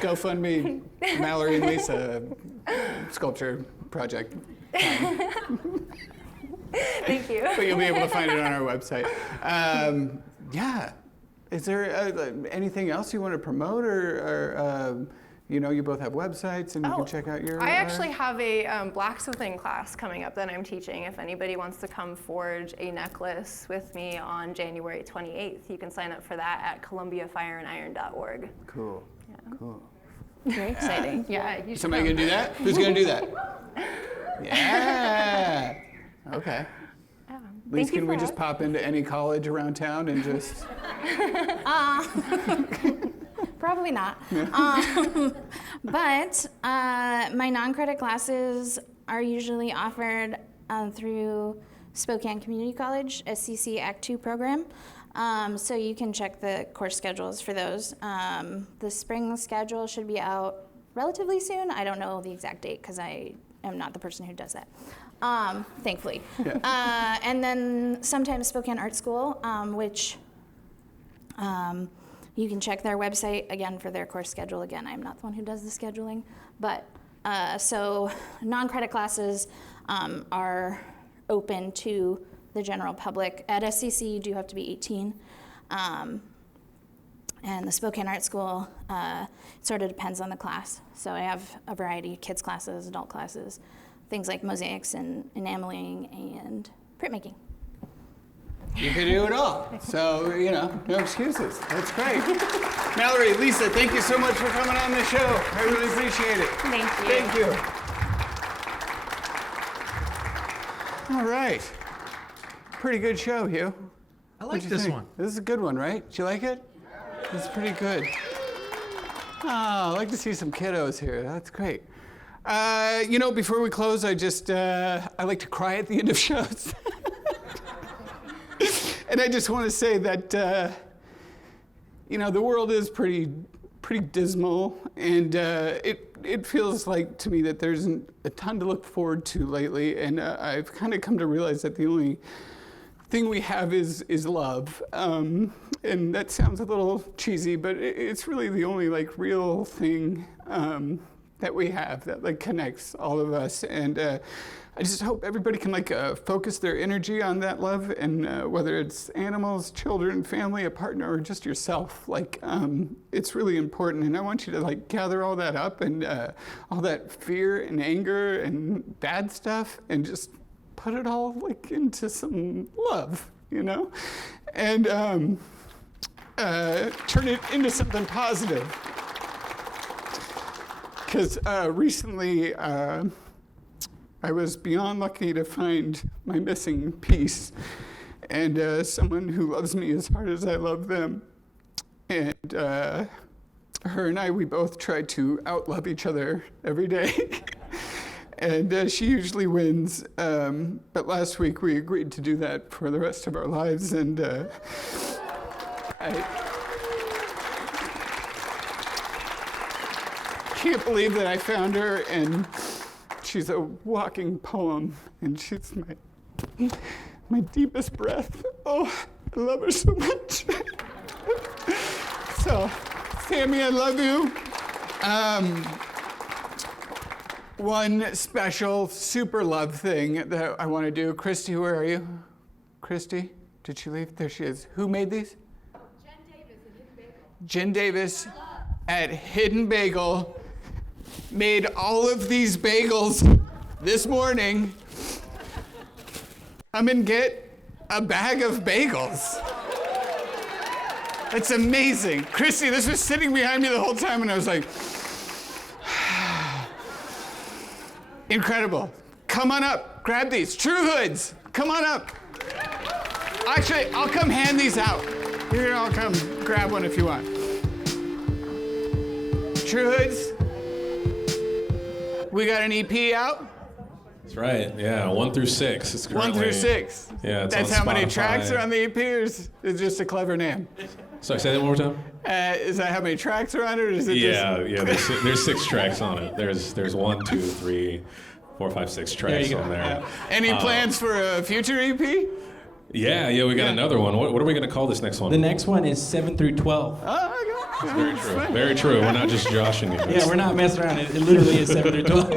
GoFundMe, Mallory and Lisa sculpture project. Thank you. But you'll be able to find it on our website. Is there anything else you want to promote, or you both have websites and you can check out your... I actually have a blacksmithing class coming up that I'm teaching. If anybody wants to come forge a necklace with me on January 28th, you can sign up for that at columbiafireandiron.org. Cool. Yeah. Cool. Very exciting. Yeah. You Somebody gonna do that? Who's gonna do that? Yeah. Okay. At least can we just pop into any college around town and just... Probably not. But my non-credit classes are usually offered through Spokane Community College, SCC Act 2 program. So you can check the course schedules for those. The spring schedule should be out relatively soon. I don't know the exact date because I am not the person who does that, thankfully. Yeah. And then sometimes Spokane Art School, which you can check their website again for their course schedule. Again, I'm not the one who does the scheduling, but so non-credit classes are open to the general public. At SCC, you do have to be 18. And the Spokane Art School, sort of depends on the class. So I have a variety of kids classes, adult classes, things like mosaics and enameling and printmaking. You can do it all. So, no excuses. That's great. Mallory, Lisa, thank you so much for coming on the show. I really appreciate it. Thank you. Thank you. All right. Pretty good show, Hugh. I like this one. This is a good one, right? Did you like it? It's pretty good. Oh, I like to see some kiddos here. That's great. Before we close, I like to cry at the end of shows. And I just want to say that, the world is pretty dismal, and it feels like to me that there isn't a ton to look forward to lately, and I've kind of come to realize that the only thing we have is love, and that sounds a little cheesy, but it's really the only real thing that we have that connects all of us, and I just hope everybody can focus their energy on that love, and whether it's animals, children, family, a partner, or just yourself, it's really important. And I want you to gather all that up and all that fear and anger and bad stuff, and just put it all into some love, and turn it into something positive. Because recently, I was beyond lucky to find my missing piece, and someone who loves me as hard as I love them. And her and I, we both try to outlove each other every day. And she usually wins, but last week we agreed to do that for the rest of our lives, and I can't believe that I found her, and she's a walking poem, and she's my deepest breath. Oh, I love her so much. So, Sammy, I love you. One special super love thing that I want to do. Christy, where are you? Christy, did she leave? There she is. Who made these? Jen Davis at Hidden Bagel made all of these bagels this morning. Come and get a bag of bagels. It's amazing. Christy, this was sitting behind me the whole time, and I was like, incredible. Come on up, grab these. True Hoods, come on up. Actually, I'll come hand these out. Here, I'll come grab one if you want. True Hoods, we got an EP out. That's right, yeah, 1 through 6. It's currently, 1 through 6. Yeah, it's That's on how many Spotify. tracks are on the EP, or is it just a clever name? Sorry, say that one more time? Is that how many tracks are on it, or is it Yeah, there's 6 tracks on it. There's 1, 2, 3, 4, 5, 6 tracks on there. Yeah. Any plans for a future EP? Yeah, we got another one. What are we going to call this next one? The next one is 7 through 12. Oh, It's very true. Very true. We're not just joshing you. Yeah, we're not messing around. It literally is 7 through 12.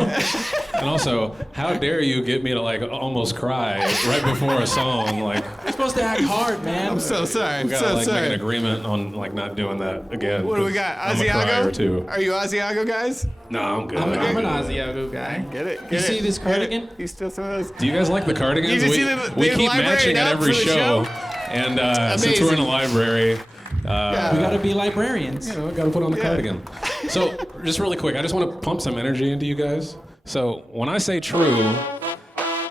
And also, how dare you get me to like almost cry right before a song? Like, you're supposed to act hard, man. I'm so sorry. we gotta like make an agreement on like not doing that again. What do we got? I'm a crier Asiago? too. Are you Asiago guys? No, I'm good. I'm an Asiago guy. Get it? You see this cardigan? You still some of those? Do you guys like the cardigans? You just we see the we keep library matching at now every for the show. show? And since we're in a library, We gotta be librarians. we gotta put on the cardigan. So, just really quick, I just want to pump some energy into you guys. So, when I say true,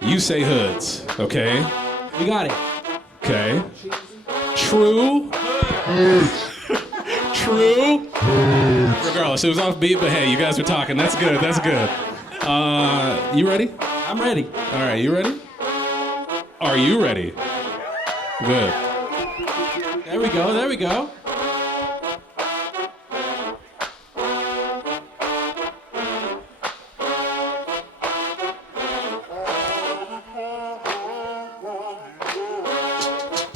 you say hoods, okay? We got it. Okay. True. True. Regardless, it was off beat, but hey, you guys were talking. That's good. That's good. You ready? I'm ready. All right, you ready? Are you ready? Good. There we go. There we go.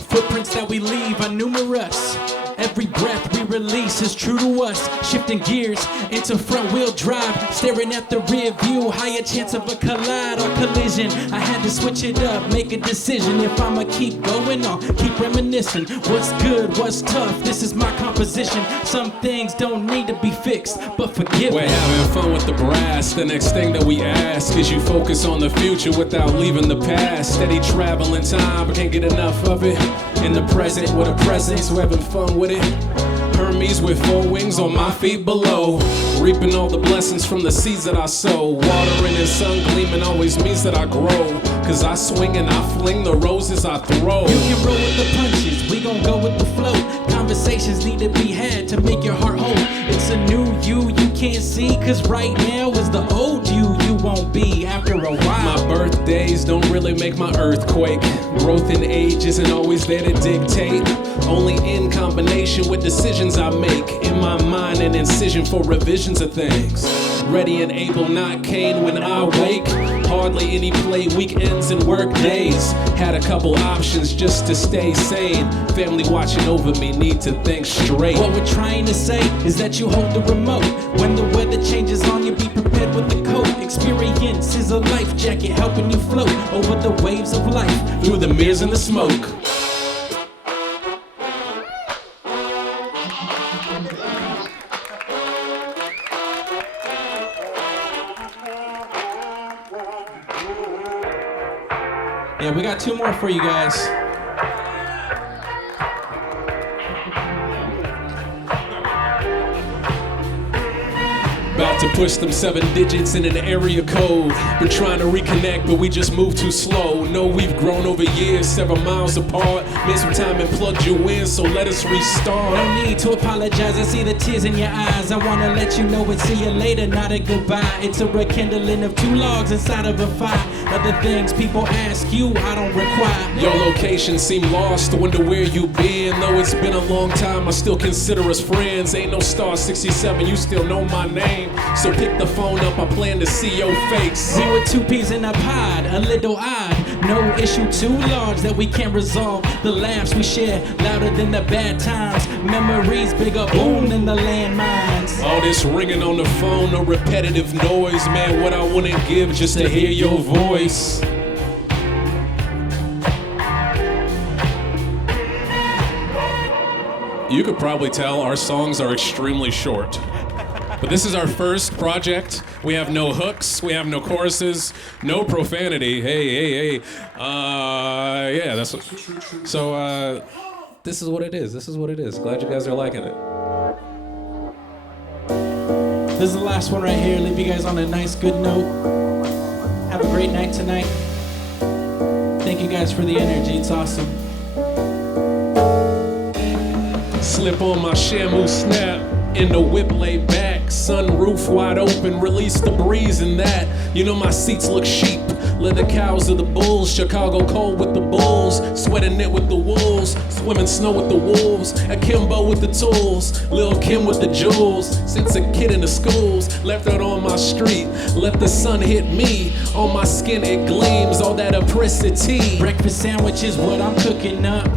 Footprints that we leave are numerous. Every breath we release is true to us. Shifting gears into front wheel drive. Staring at the rear view, higher chance of a collide or collision. I had to switch it up, make a decision. If I'ma keep going on, keep reminiscing. What's good, what's tough, this is my composition. Some things don't need to be fixed, but forgive me. We're having fun with the brass. The next thing that we ask is you focus on the future without leaving the past. Steady travel in time, can't get enough of it. In the present with a presence, we're having fun with it. Hermes with 4 wings on my feet below. Reaping all the blessings from the seeds that I sow. Watering and sun gleaming always means that I grow. Cause I swing and I fling the roses I throw. You can roll with the punches, we gon' go with the flow. Conversations need to be had to make your heart whole. It's a new you can't see, cause right now is the old you won't be after a while. My birthdays don't really make my earthquake. Growth in age isn't always there to dictate. Only in combination with decisions I make. In my mind an incision for revisions of things. Ready and able, not Cain when I wake. Hardly any play, weekends and work days. Had a couple options just to stay sane. Family watching over me, need to think straight. What we're trying to say is that you hold the remote. When the weather changes on you, be prepared with the coat. Experience is a life jacket, helping you float over the waves of life, through the mirrors and the smoke. Yeah, we got 2 more for you guys. About to push them 7 digits in an area code. We're trying to reconnect, but we just move too slow. No, we've grown over years, several miles apart. Made some time and plugged you in, so let us restart. No need to apologize, I see the tears in your eyes. I wanna let you know it's see you later, not a goodbye. It's a rekindling of 2 logs inside of a fire. Other things people ask you, I don't require. Your location seemed lost, wonder where you been. Though it's been a long time, I still consider us friends. Ain't no star 67, you still know my name. So pick the phone up, I plan to see your face. We were 2 peas in a pod, a little odd. No issue too large that we can't resolve. The laughs we share, louder than the bad times. Memories bigger boom than the landmines. All this ringing on the phone, a repetitive noise. Man, what I wouldn't give just to hear your voice. You could probably tell our songs are extremely short. But this is our first project. We have no hooks, we have no choruses, no profanity. Hey. Yeah, that's what. So, this is what it is. This is what it is. Glad you guys are liking it. This is the last one right here. Leave you guys on a nice, good note. Have a great night tonight. Thank you guys for the energy. It's awesome. Slip on my Shamu snap. In the whip laid back, sunroof wide open, release the breeze in that. You know my seats look sheep, leather cows are the bulls. Chicago cold with the bulls, sweating it with the wolves. Swimming snow with the wolves, Akimbo with the tools. Lil' Kim with the jewels, since a kid in the schools. Left out on my street, let the sun hit me. On my skin it gleams, all that apricity. Breakfast sandwich is what I'm cooking up.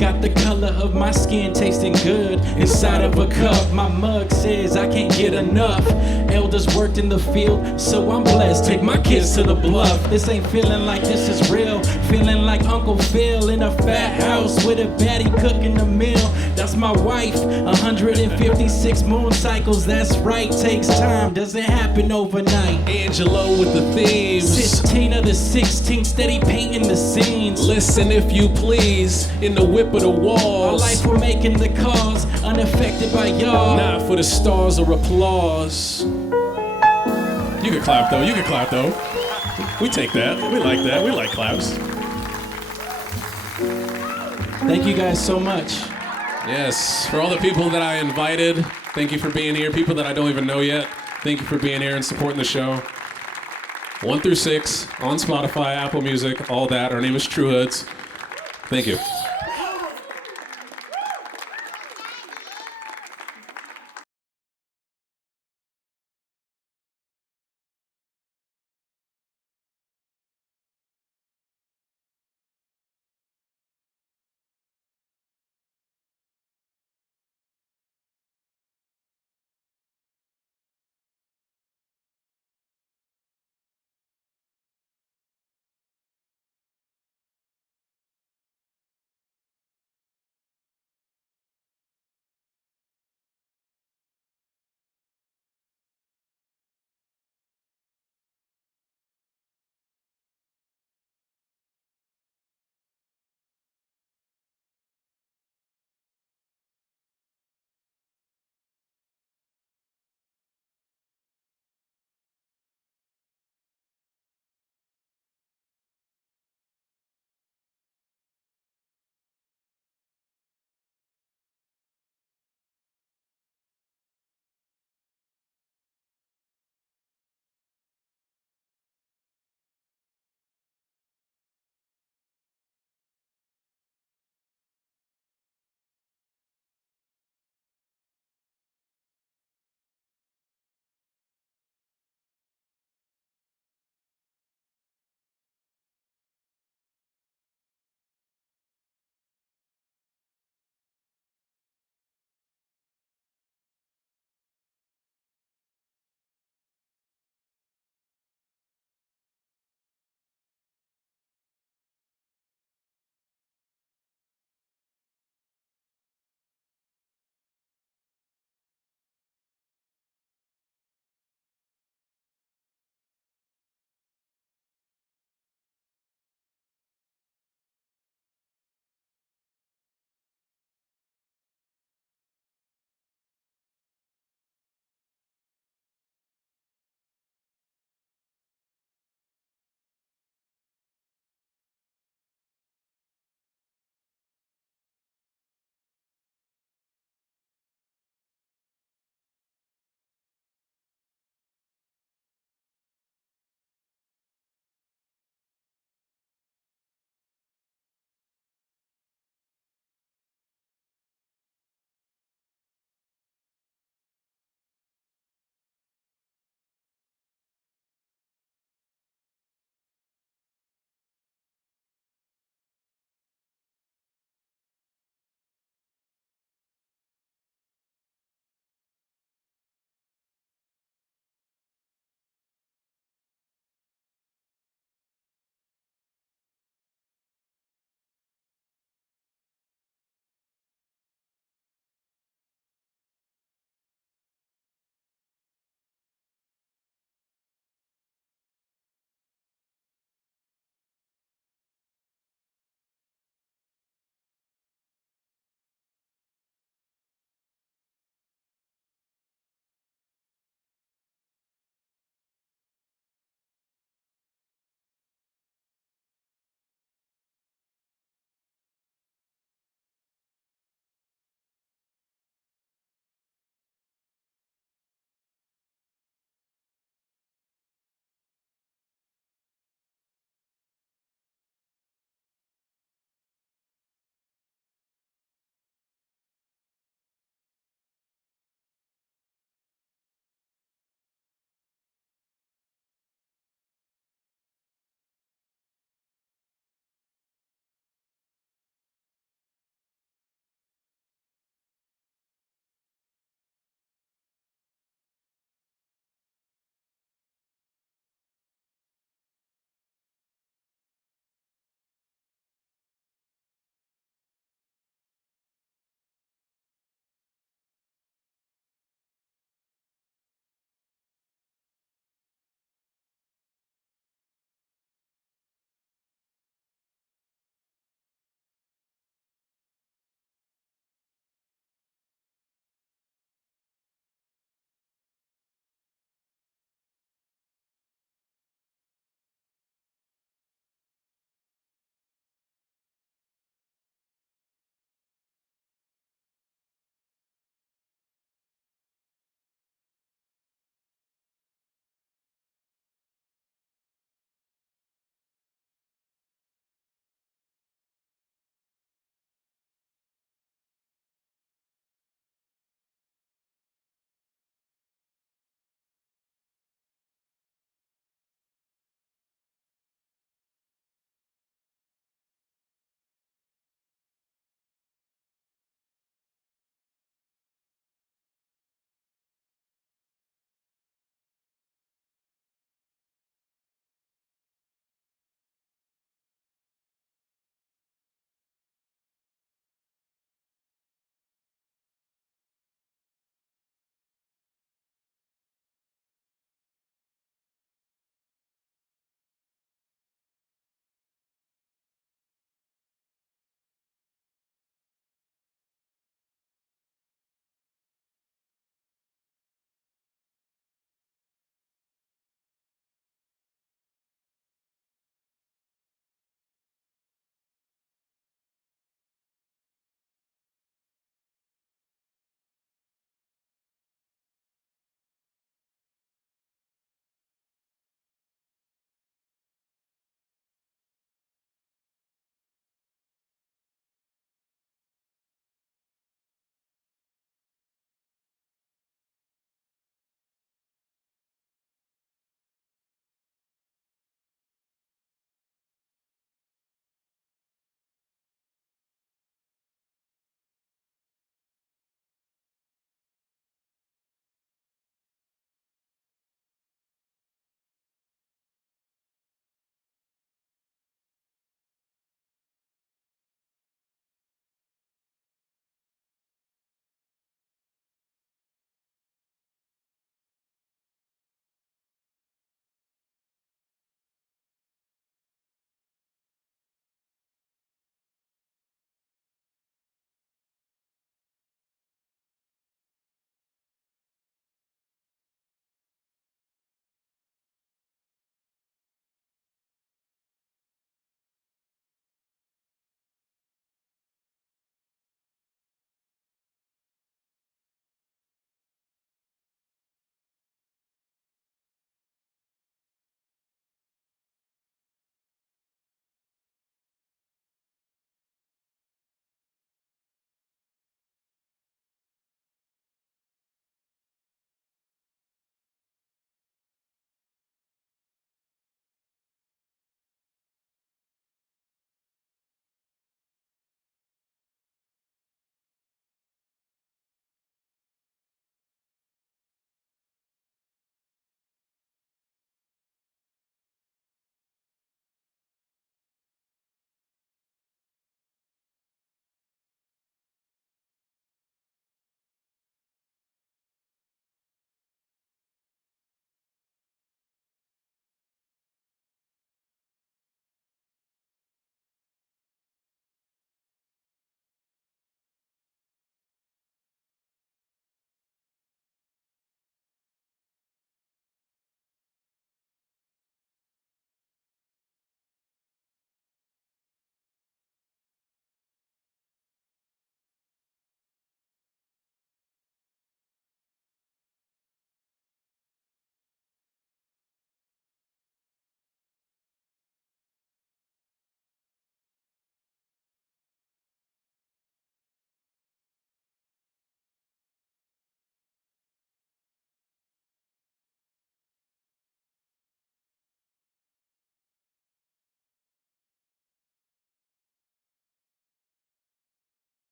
Got the color of my skin tasting good inside of a cup. My mug says I can't get enough. Elders worked in the field, so I'm blessed. Take my kids to the bluff. This ain't feeling like this is real. Feeling like Uncle Phil in a fat house with a baddie cooking a meal. That's my wife. 156 moon cycles. That's right. Takes time. Doesn't happen overnight. Angelo with the themes. 16 of the 16, steady painting the scenes. Listen if you please, in the whip of the My walls. life we're making the calls, unaffected by y'all. Not for the stars or applause. You can clap though, you can clap though. We take that, we like that, we like claps. Thank you guys so much. Yes, for all the people that I invited, thank you for being here. People that I don't even know yet, thank you for being here and supporting the show. 1 through 6 on Spotify, Apple Music, all that. Our name is True Hoods. Thank you.